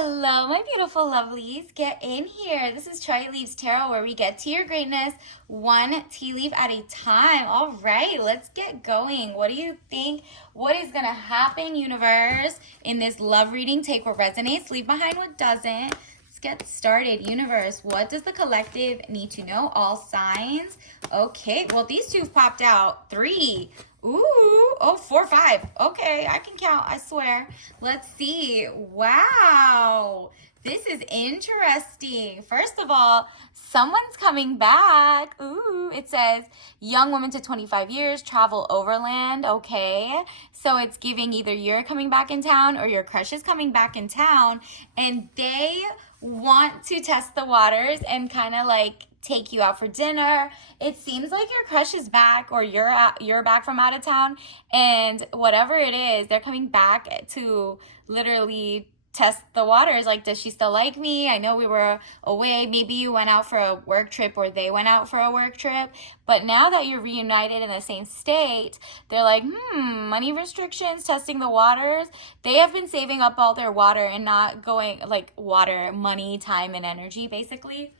Hello, my beautiful lovelies. Get in here. This is Chai Leaves Tarot, where we get to your greatness one tea leaf at a time. All right, let's get going. What do you think? What is going to happen, universe, in this love reading? Take what resonates, leave behind what doesn't. Let's get started. Universe, what does the collective need to know? All signs. Okay, well, these two popped out. 3. Ooh, oh, 4, 5. Okay, I can count, I swear. Let's see. Wow, this is interesting. First of all, someone's coming back. Ooh, it says young woman to 25 years, travel overland. Okay, so it's giving either you're coming back in town or your crush is coming back in town, and they want to test the waters and kind of like take you out for dinner. It seems like your crush is back, or you're back from out of town, and whatever it is, they're coming back to literally test the waters. Like, does she still like me? I know we were away. Maybe you went out for a work trip, or they went out for a work trip. But now that you're reunited in the same state, they're like, money restrictions, testing the waters. They have been saving up all their water and not going, like, water, money, time, and energy, basically,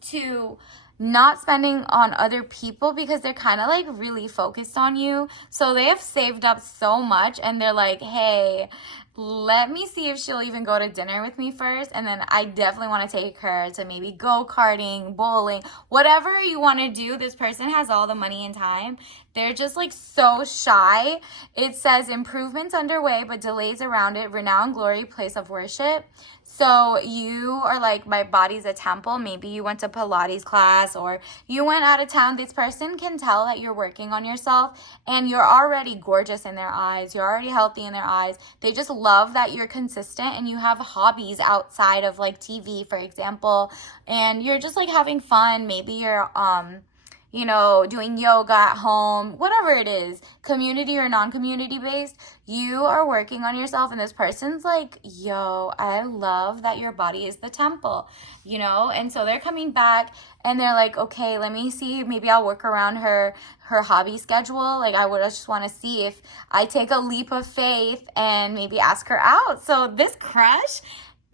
to not spending on other people, because they're kind of like really focused on you. So they have saved up so much, and they're like, hey, let me see if she'll even go to dinner with me first, and then I definitely want to take her to maybe go-karting, bowling, whatever you want to do. This person has all the money and time. They're just like so shy. It says improvements underway, but delays around it. Renown, glory, place of worship. So you are like, my body's a temple. Maybe you went to Pilates class, or you went out of town. This person can tell that you're working on yourself, and you're already gorgeous in their eyes. You're already healthy in their eyes. They just love that you're consistent and you have hobbies outside of like TV, for example, and you're just like having fun. Maybe you're doing yoga at home, whatever it is, community or non-community based, you are working on yourself, and this person's like, yo, I love that your body is the temple, and so they're coming back, and they're like, okay, let me see, maybe I'll work around her hobby schedule. Like, I just want to see if I take a leap of faith and maybe ask her out. So this crush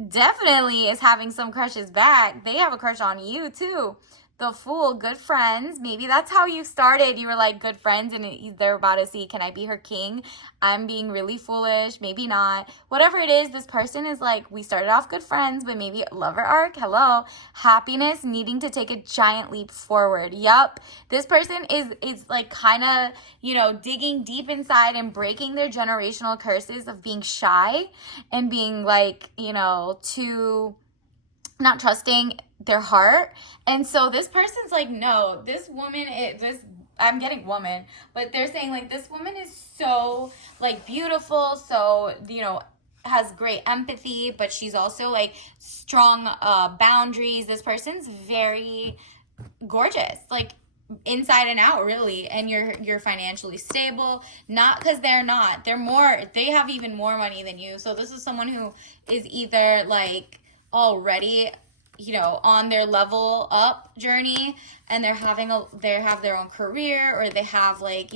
definitely is having some crushes back. They have a crush on you too. The Fool, good friends. Maybe that's how you started. You were like good friends, and they're about to see, can I be her king? I'm being really foolish. Maybe not. Whatever it is, this person is like, we started off good friends, but maybe lover arc. Hello. Happiness, needing to take a giant leap forward. Yup. This person is like kind of, digging deep inside and breaking their generational curses of being shy and being like, too not trusting their heart. And so this person's like, no, this woman I'm getting woman, but they're saying like, this woman is so like beautiful, so has great empathy, but she's also like strong boundaries. This person's very gorgeous, like inside and out, really, and you're financially stable. Not because they have even more money than you. So this is someone who is either like already on their level up journey, and they have their own career, or they have like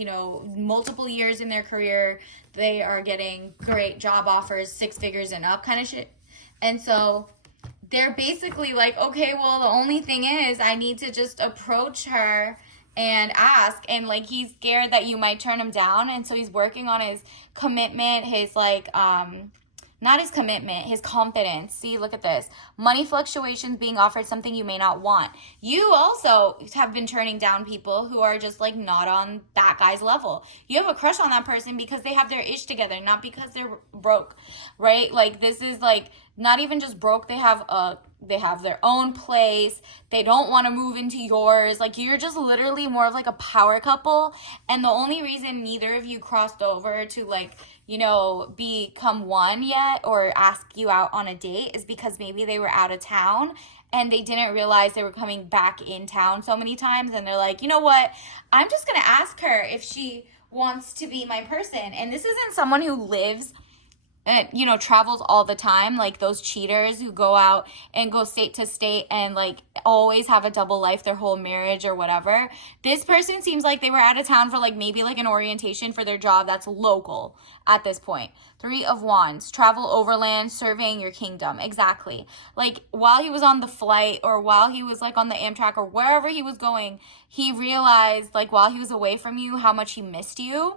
multiple years in their career. They are getting great job offers, 6 figures and up kind of shit, and so they're basically like, okay, well, the only thing is I need to just approach her and ask, and like he's scared that you might turn him down, and so he's working on his commitment, his like not his commitment, his confidence. See, look at this. Money fluctuations, being offered something you may not want. You also have been turning down people who are just like not on that guy's level. You have a crush on that person because they have their ish together, not because they're broke, right? Like, this is like not even just broke. They have their own place. They don't want to move into yours. Like, you're just literally more of like a power couple. And the only reason neither of you crossed over to like, become one yet, or ask you out on a date, is because maybe they were out of town and they didn't realize they were coming back in town so many times. And they're like, you know what? I'm just going to ask her if she wants to be my person. And this isn't someone who lives and travels all the time, like those cheaters who go out and go state to state and like always have a double life their whole marriage or whatever. This person seems like they were out of town for like maybe like an orientation for their job that's local at this point. Three of Wands, travel overland, surveying your kingdom. Exactly. Like while he was on the flight or while he was like on the Amtrak or wherever he was going, he realized like while he was away from you how much he missed you.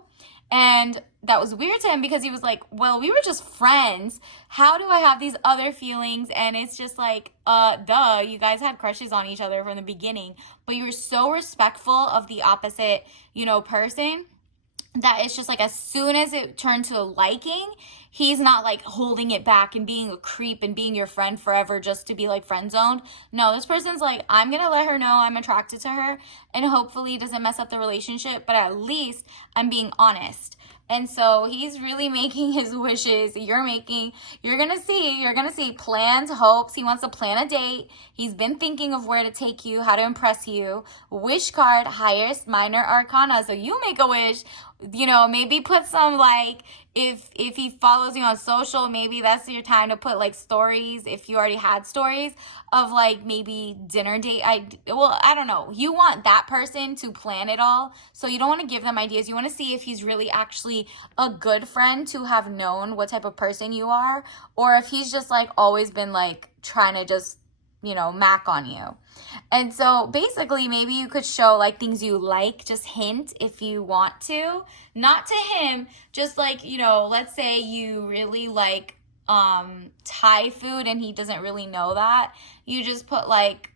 And that was weird to him because he was like, well, we were just friends. How do I have these other feelings? And it's just like, duh, you guys had crushes on each other from the beginning, but you were so respectful of the opposite, person, that it's just like as soon as it turned to liking, he's not like holding it back and being a creep and being your friend forever just to be like friend zoned. No, this person's like, I'm gonna let her know I'm attracted to her and hopefully it doesn't mess up the relationship, but at least I'm being honest. And so he's really making his wishes. You're gonna see plans, hopes. He wants to plan a date. He's been thinking of where to take you, how to impress you. Wish card, highest minor arcana. So you make a wish, maybe put some like, if he follows you on social, maybe that's your time to put like stories, if you already had stories of like maybe dinner date. I don't know. You want that person to plan it all. So you don't want to give them ideas. You want to see if he's really actually a good friend to have known what type of person you are, or if he's just like always been like trying to just mac on you. And so basically maybe you could show like things you like, just hint if you want to, not to him, just like, let's say you really like Thai food and he doesn't really know that. You just put like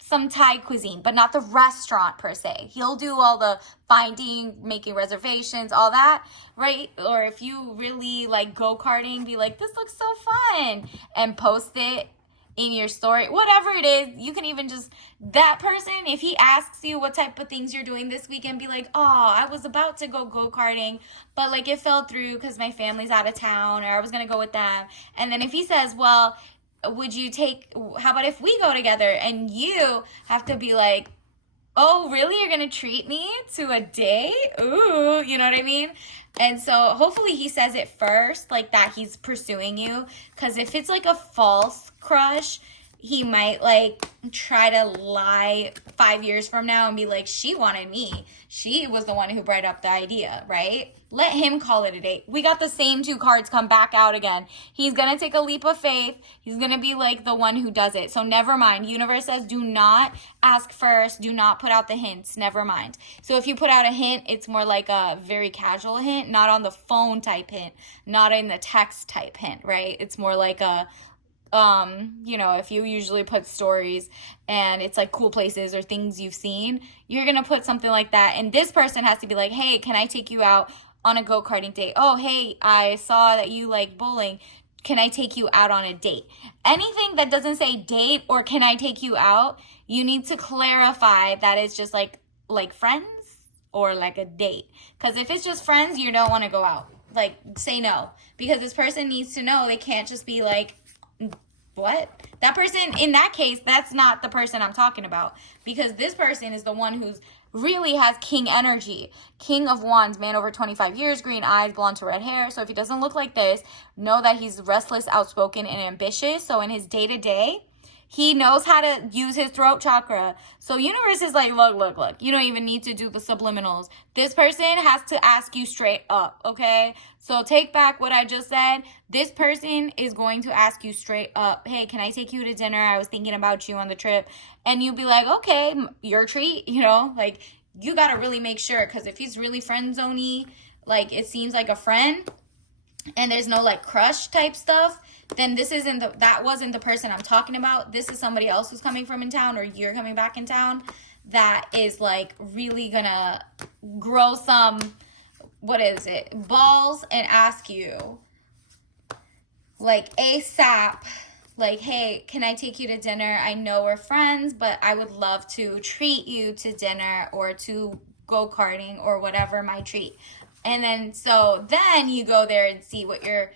some Thai cuisine, but not the restaurant per se. He'll do all the finding, making reservations, all that, right? Or if you really like go-karting, be like, this looks so fun, and post it in your story, whatever it is. You can even just, that person, if he asks you what type of things you're doing this weekend, be like, oh, I was about to go go-karting, but like it fell through because my family's out of town, or I was going to go with them. And then if he says, well, how about if we go together? And you have to be like, oh, really? You're going to treat me to a date? Ooh, you know what I mean? And so hopefully he says it first, like that he's pursuing you. Because if it's like a false crush, he might like try to lie 5 years from now and be like, she wanted me. She was the one who brought up the idea, right? Let him call it a date. We got the same two cards come back out again. He's going to take a leap of faith. He's going to be like the one who does it. So never mind. Universe says do not ask first. Do not put out the hints. Never mind. So if you put out a hint, it's more like a very casual hint, not on the phone type hint, not in the text type hint, right? It's more like a, if you usually put stories and it's like cool places or things you've seen, you're going to put something like that. And this person has to be like, hey, can I take you out on a go-karting date? Oh, hey, I saw that you like bowling. Can I take you out on a date? Anything that doesn't say date or can I take you out, you need to clarify that it's just like friends or like a date. Because if it's just friends, you don't want to go out. Like, say no. Because this person needs to know. They can't just be like, what? That person, in that case, that's not the person I'm talking about, because this person is the one who's really has king energy. King of Wands, man over 25 years, green eyes, blonde to red hair. So if he doesn't look like this, know that he's restless, outspoken, and ambitious. So in his day-to-day, he knows how to use his throat chakra. So universe is like, look. You don't even need to do the subliminals. This person has to ask you straight up, okay? So take back what I just said. This person is going to ask you straight up, hey, can I take you to dinner? I was thinking about you on the trip. And you'll be like, okay, your treat, like you got to really make sure. Because if he's really friend zoney, like it seems like a friend, and there's no like crush type stuff, then that wasn't the person I'm talking about. This is somebody else who's coming from in town, or you're coming back in town, that is like really gonna grow some, balls, and ask you like ASAP, like, hey, can I take you to dinner? I know we're friends, but I would love to treat you to dinner or to go-karting or whatever my treat. And then, so then you go there and see what you're,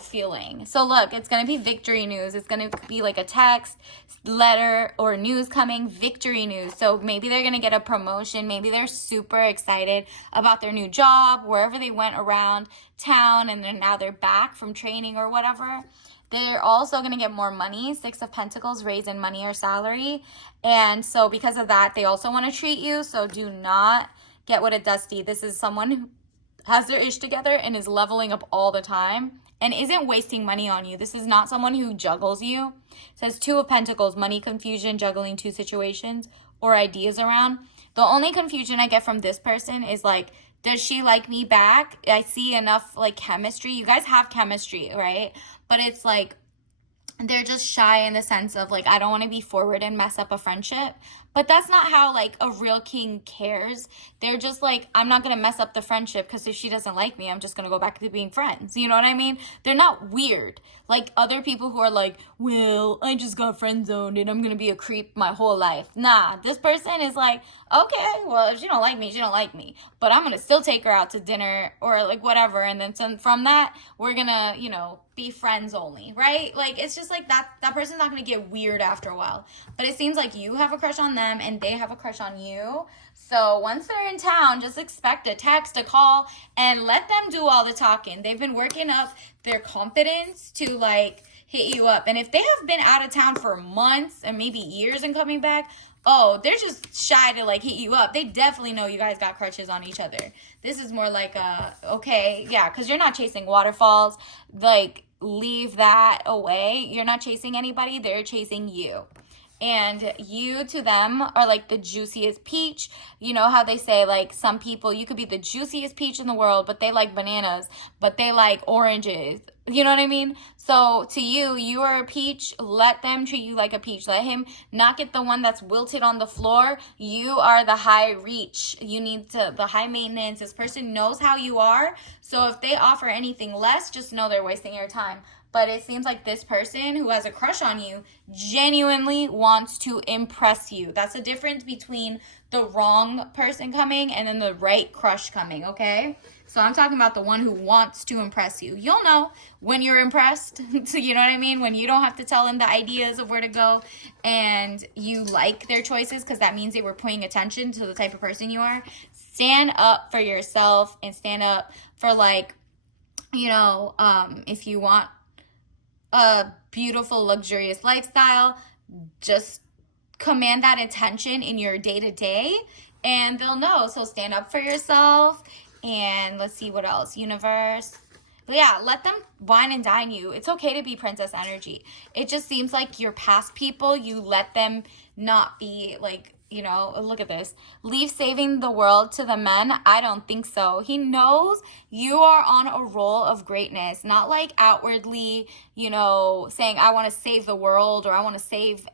feeling. So look, it's going to be victory news. It's going to be like a text, letter, or news coming, victory news. So maybe they're going to get a promotion. Maybe they're super excited about their new job, wherever they went around town, and then now they're back from training or whatever. They're also going to get more money. 6 of Pentacles, raise in money or salary. And so because of that, they also want to treat you. So do not get what it does to you. This is someone who has their ish together and is leveling up all the time and isn't wasting money on you. This is not someone who juggles you. It says 2 of Pentacles, money confusion, juggling 2 situations or ideas around. The only confusion I get from this person is like, does she like me back? I see enough like chemistry. You guys have chemistry, right? But it's like, they're just shy in the sense of like, I don't want to be forward and mess up a friendship. But that's not how like a real king cares. They're just like, I'm not going to mess up the friendship because if she doesn't like me, I'm just going to go back to being friends. You know what I mean? They're not weird. Like other people who are like, well, I just got friend zoned and I'm going to be a creep my whole life. Nah, this person is like, okay, well, if she don't like me, she don't like me. But I'm going to still take her out to dinner or like whatever. And then from that, we're going to, be friends only, right? Like, it's just like that person's not going to get weird after a while. But it seems like you have a crush on them and they have a crush on you. So once they're in town, just expect a text, a call, and let them do all the talking. They've been working up their confidence to like hit you up. And if they have been out of town for months and maybe years and coming back, oh, they're just shy to like hit you up. They definitely know you guys got crushes on each other. This is more like okay, yeah, because you're not chasing waterfalls. Like, leave that away. You're not chasing anybody. They're chasing you. And you to them are like the juiciest peach. You know how they say like some people, you could be the juiciest peach in the world, but they like bananas, but they like oranges. You know what I mean? So to you, you are a peach. Let them treat you like a peach. Let him not get the one that's wilted on the floor. You are the high reach. You need the high maintenance. This person knows how you are. So if they offer anything less, just know they're wasting your time. But it seems like this person who has a crush on you genuinely wants to impress you. That's the difference between the wrong person coming and then the right crush coming, okay? So I'm talking about the one who wants to impress you. You'll know when you're impressed. So you know what I mean? When you don't have to tell them the ideas of where to go and you like their choices because that means they were paying attention to the type of person you are. Stand up for yourself and stand up for like, if you want a beautiful, luxurious lifestyle, just command that attention in your day-to-day and they'll know. So stand up for yourself. And let's see what else. Universe. But yeah, let them wine and dine you. It's okay to be princess energy. It just seems like your past people, you let them not be like, look at this. Leave saving the world to the men. I don't think so. He knows you are on a roll of greatness, not like outwardly, saying I want to save the world or I want to save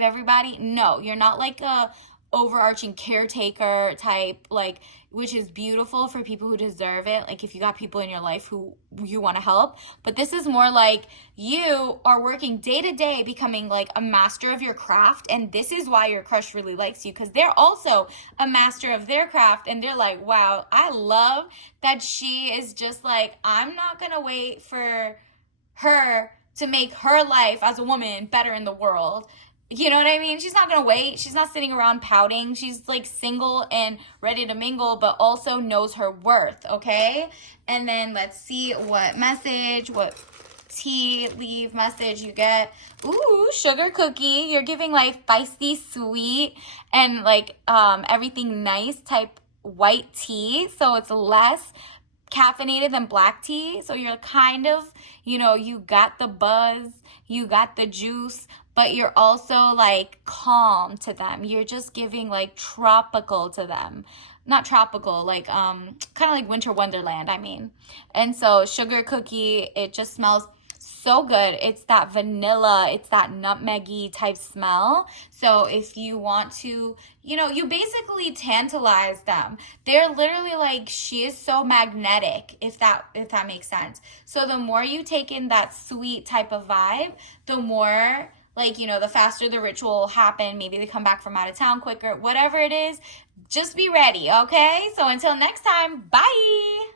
everybody. No, you're not like a overarching caretaker type, like, which is beautiful for people who deserve it. Like if you got people in your life who you want to help, but this is more like you are working day to day, becoming like a master of your craft. And this is why your crush really likes you, because they're also a master of their craft. And they're like, wow, I love that she is just like, I'm not going to wait for her to make her life as a woman better in the world. You know what I mean? She's not going to wait. She's not sitting around pouting. She's like single and ready to mingle, but also knows her worth, okay? And then let's see what tea leaf message you get. Ooh, sugar cookie. You're giving like feisty, sweet, and like everything nice type white tea. So it's less caffeinated than black tea. So you're kind of, you got the buzz, you got the juice, but you're also like calm to them. You're just giving like tropical to them. Not tropical, like kind of like winter wonderland, I mean. And so sugar cookie, it just smells so good. It's that vanilla, it's that nutmeggy type smell. So if you want to, you basically tantalize them. They're literally like, she is so magnetic, if that makes sense. So the more you take in that sweet type of vibe, the more like, you know, the faster the ritual will happen. Maybe they come back from out of town quicker. Whatever it is, just be ready, okay? So until next time, bye!